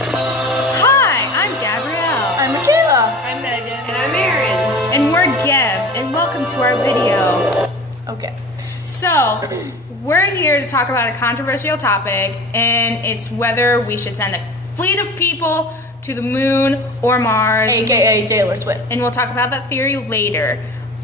Hi, I'm Gabrielle. I'm Michaela. I'm Megan. And I'm Erin. And we're Geb, and welcome to our video. Okay. So, we're here to talk about a controversial topic, and it's whether we should send a fleet of people to the moon or Mars. AKA Taylor Swift. And we'll talk about that theory later.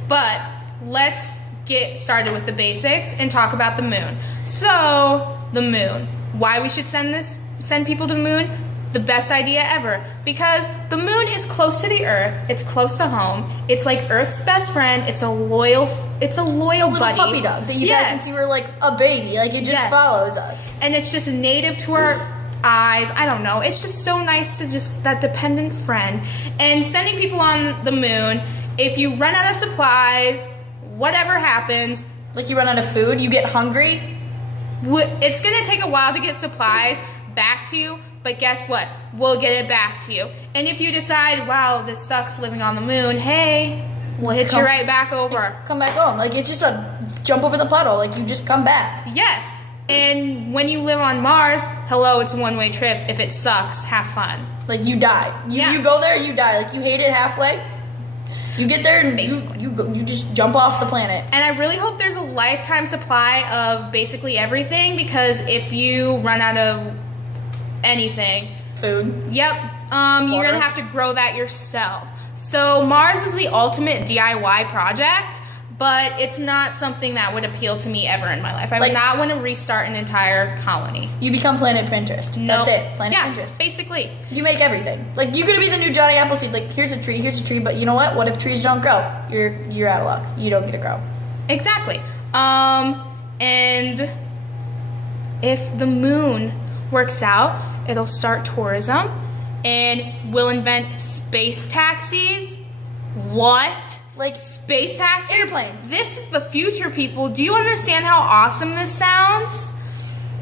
But let's get started with the basics and talk about the moon. So, the moon. Why we should send people to the moon? The best idea ever. Because the moon is close to the Earth. It's close to home. It's like Earth's best friend. It's a loyal buddy. Puppy dog that you've had since you were like a baby. Like it just follows us. And it's just native to our eyes. I don't know. It's just so nice to just that dependent friend. And sending people on the moon, if you run out of supplies, whatever happens, Like you run out of food, you get hungry. it's going to take a while to get supplies back to you, but guess what? We'll get it back to you. And if you decide, wow, this sucks living on the moon, hey, we'll hit you right back over. Come back home. Like it's just a jump over the puddle. Like you just come back. Yes. And when you live on Mars, hello, it's a one-way trip. If it sucks, have fun. Like you die. You go there, you die. Like you hate it halfway. You get there and you just jump off the planet. And I really hope there's a lifetime supply of basically everything, because if you run out of anything, Food. yep, you're gonna have to grow that yourself. So Mars is the ultimate DIY project, but it's not something that would appeal to me ever in my life. I would not want to restart an entire colony. You become Planet Pinterest. Nope. That's it. Planet Yeah, Pinterest. basically. You make everything. Like you could be the new Johnny Appleseed. Like here's a tree, but you know what? What if trees don't grow? You're out of luck. You don't get to grow. Exactly. And if the moon works out, it'll start tourism, and we'll invent space taxis. What? Like Space taxis? airplanes. This is the future, people. Do you understand how awesome this sounds?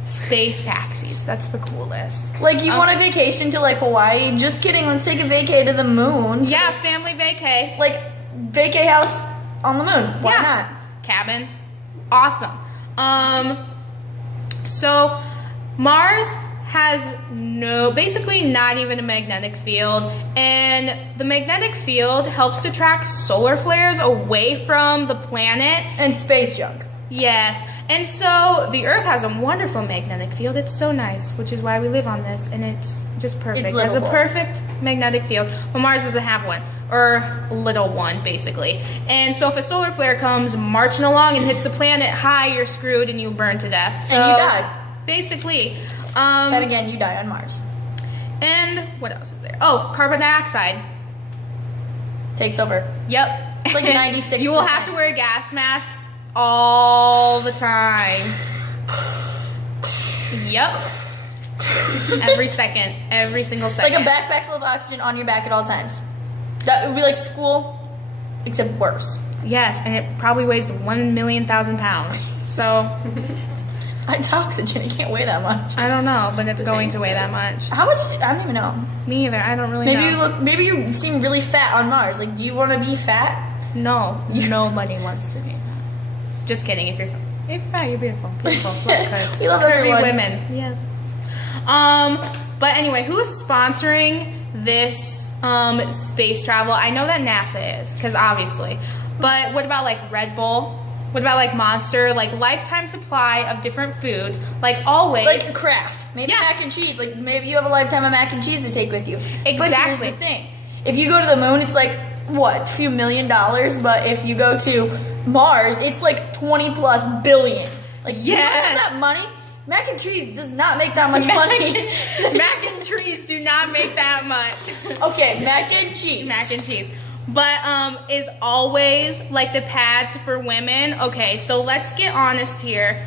Space taxis. That's the coolest. Like you want a vacation to like Hawaii? Just kidding. Let's take a vacay to the moon. Yeah, family vacay. Like vacay house on the moon. Why Yeah. not? Cabin. Awesome. So Mars has basically not even a magnetic field, and the magnetic field helps to track solar flares away from the planet. And space junk. Yes, and so the Earth has a wonderful magnetic field. It's so nice, which is why we live on this, and it's just perfect. It's It has a livable. perfect magnetic field. Well, Mars doesn't have one, or a little one, basically. And so if a solar flare comes marching along and hits the planet, hi, you're screwed and you burn to death. So, And you die. basically. Then again, you die on Mars. And what else is there? Oh, carbon dioxide. Takes over. Yep. It's like 96%. You will have to wear a gas mask all the time. Yep. Every second. Every single second. Like a backpack full of oxygen on your back at all times. That would be like school, except worse. Yes, and it probably weighs 1,000,000 pounds. So, It's oxygen. It can't weigh that much. I don't know, but it's going to weigh that much. How much? I don't even know. Me either. I don't really Maybe know. Maybe you seem really fat on Mars. Like, do you want to be fat? No, nobody wants to be fat. Just kidding. If you're fat, you're beautiful. Beautiful. Love curves. We love Curvy everyone. women. Yes. But anyway, who is sponsoring this space travel? I know that NASA is, because obviously. But what about like Red Bull? What about like Monster? Like lifetime supply of different foods. Like always. Like Kraft. Maybe Yeah. mac and cheese. Like, maybe you have a lifetime of mac and cheese to take with you. But here's Exactly. the thing. If you go to the moon, it's like, what, a few $1 million? But if you go to Mars, it's like 20 plus billion. Like, you don't have Yes. that money. Mac and cheese does not make that much money. Mac and trees do not make that much. Okay, mac and cheese. Mac and cheese. But is always like the pads for women. Okay, so let's get honest here.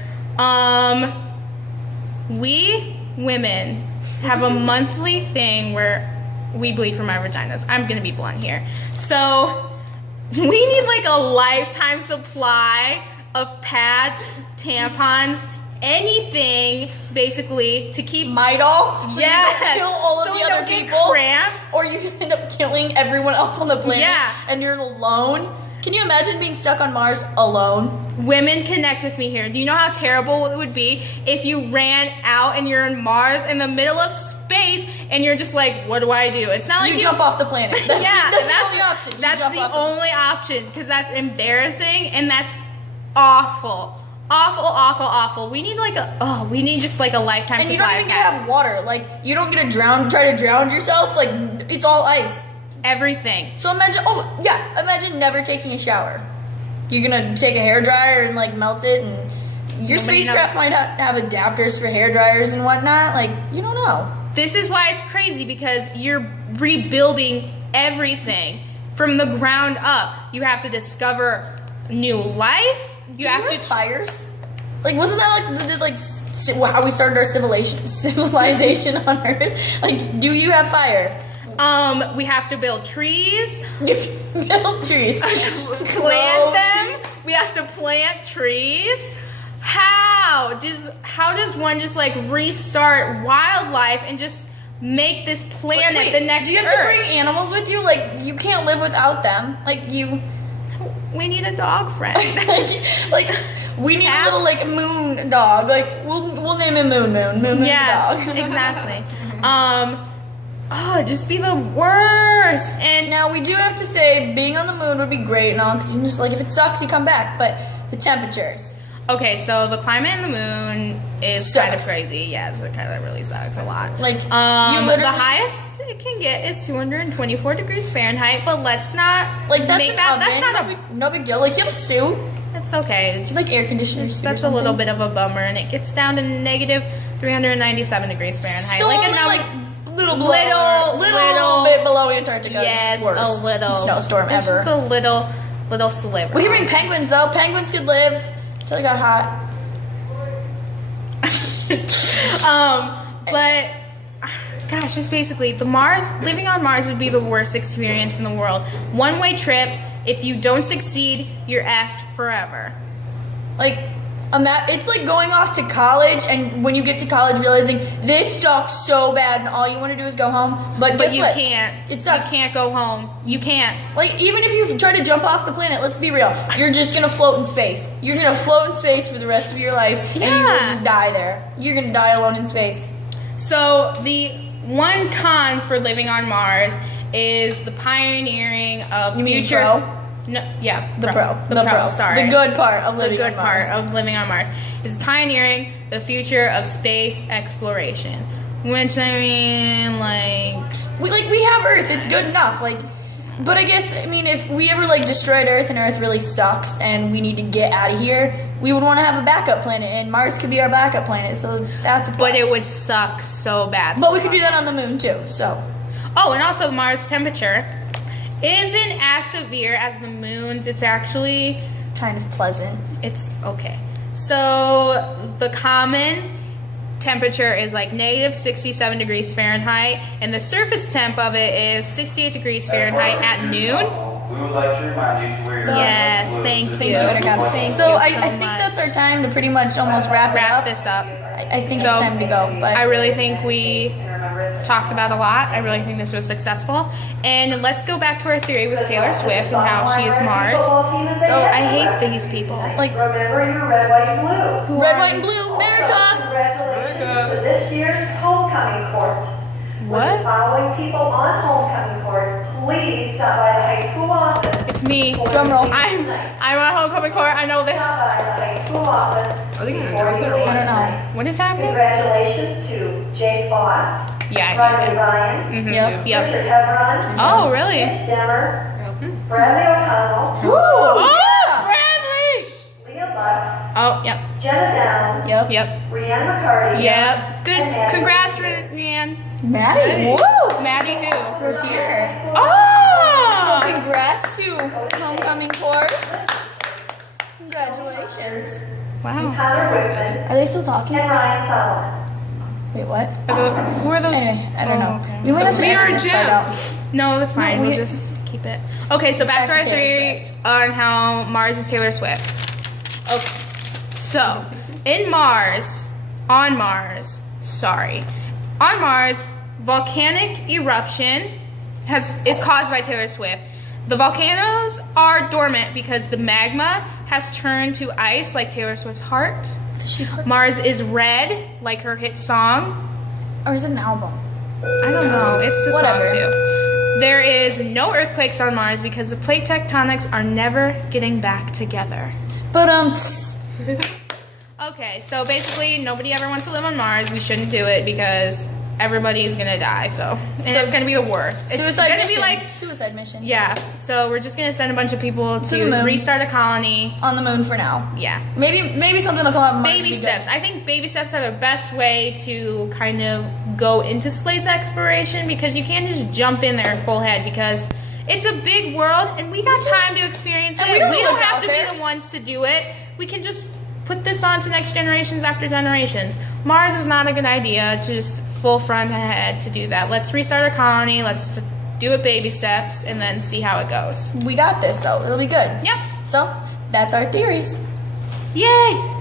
We women have a monthly thing where we bleed from our vaginas. I'm gonna be blunt here. So we need like a lifetime supply of pads, tampons, anything basically to keep Midol? So yes. you don't kill all of So the we other don't get people? cramps. Or you end up killing everyone else on the planet. Yeah. And you're alone Can you imagine being stuck on Mars alone? Women, connect with me here. Do you know how terrible it would be if you ran out and you're in Mars in the middle of space and you're just like, what do I do? It's not like You jump off the planet. That's the only option. You That's jump the off only option because that's embarrassing and that's awful. Awful. We need just like a lifetime And supply you don't of even get to that. have water. Like, you don't get to try to drown yourself. Like, it's all ice. Everything. So imagine never taking a shower. You're gonna take a hairdryer and like melt it, and your spacecraft might have adapters for hair dryers and whatnot. Like, you don't know. This is why it's crazy because you're rebuilding everything from the ground up. You have to discover new life. You have to fires. Like, wasn't that how we started our civilization on Earth? Like, do you have fire? We have to build trees. Build trees. Plant them. We have to plant trees. How does one just like restart wildlife and just make this planet the next Do you have Earth? to bring animals with you? Like, you can't live without them. Like, We need a dog friend. like we need a little like moon dog. Like, we'll name him Moon Yes, dog. exactly. Just be the worst. And Now, we do have to say, being on the moon would be great and all, because you can just, like, if it sucks, you come back. But the temperatures. okay, so the climate in the moon is kind of crazy. Yes, it kind of really sucks a lot. Like, the highest it can get is 224 degrees Fahrenheit, but let's not like, that's make an that. oven. That's not no big deal. Like, you have a suit. It's okay. Just like air conditioners. That's a little bit of a bummer, and it gets down to negative 397 degrees Fahrenheit. So like only, a little bit below Antarctica. Yes, worst a little snowstorm it's ever. Just a little sliver. We can bring penguins though. Penguins could live until they got hot. But gosh, just basically living on Mars would be the worst experience in the world. One-way trip. If you don't succeed, you're effed forever. Like, it's like going off to college, and when you get to college, realizing this sucks so bad, and all you want to do is go home. But guess you what? can't. It sucks. You can't go home. You can't. Like, even if you try to jump off the planet, let's be real, you're just gonna float in space. You're gonna float in space for the rest of your life, and you will just die there. You're gonna die alone in space. So the one con for living on Mars is the pioneering of future. Pro? No, yeah, The pro. Sorry, The good part of living the good on Mars. part of living on Mars is pioneering the future of space exploration. Which I mean, we have Earth. It's good enough. Like, but I guess if we ever destroyed Earth and Earth really sucks and we need to get out of here, we would want to have a backup planet, and Mars could be our backup planet. So that's a plus. But it would suck so bad. But we could do that on the moon too. So. Oh, and also Mars temperature isn't as severe as the moon's. It's actually kind of pleasant. It's okay. So the common temperature is negative 67 degrees Fahrenheit, and the surface temp of it is 68 degrees Fahrenheit at noon. We would like to remind you to wear your Yes, blue. thank you. Thank so you I so think much. that's our time to pretty much almost wrap this up. I think it's time to go. But I really think we talked about a lot. I really think this was successful. And let's go back to our theory with Taylor Swift and how she is Mars. So I hate these people. Remember your red, white, and blue. Red, white, and blue, America! Congratulations to this year's homecoming court. What? For the following people on homecoming court, please stop by the high school office. It's me. Drum roll. I'm on homecoming court. I know this. Stop by the high school office. I don't know. What is happening? Congratulations to Jake Foss, Yeah, I Riley hate it. Ryan, Yep. Richard Hebron, Oh, really? Mitch Demmer, Bradley O'Connell, Woo! Oh, Yeah! Bradley! Leah Buck, Oh, yep. Jenna Downs, Yep. Yep. Rianne McCarty. Yep. Good. And Maddie. Congrats, Rhiannon. Maddie, woo! Maddie who? Rotier. Oh! So congrats to homecoming court. Congratulations. Wow. Connor Whitman, Are they still talking? and Ryan Solomon. Wait, what? Who are those? Anyway, I don't know. okay. We might have to We edit are this Jim. part out. No, that's fine. we- We'll just keep it. Okay, so back to our Back to Taylor theory Swift. on how Mars is Taylor Swift. Okay, so on Mars, volcanic eruption is caused by Taylor Swift. The volcanoes are dormant because the magma has turned to ice, like Taylor Swift's heart. She's hard. Mars is red, like her hit song. Or is it an album? I don't know. It's the Whatever. song too. There is no earthquakes on Mars because the plate tectonics are never getting back together. But Okay, so basically nobody ever wants to live on Mars. We shouldn't do it because everybody's gonna die. So it's gonna be the worst. It's suicide gonna mission. be like Suicide mission. yeah. So we're just gonna send a bunch of people To the to moon. restart a colony. On the moon for now. Yeah. Maybe something will come up. on Mars Baby to be steps. good. I think baby steps are the best way to kind of go into space exploration because you can't just jump in there full head because it's a big world and we got time to experience And it. we don't know don't what's have out to there. be the ones to do it. We can just put this on to next generations after generations. Mars is not a good idea, just full front ahead to do that. Let's restart a colony, let's do it baby steps, and then see how it goes. We got this though. It'll be good. Yep. So that's our theories. Yay!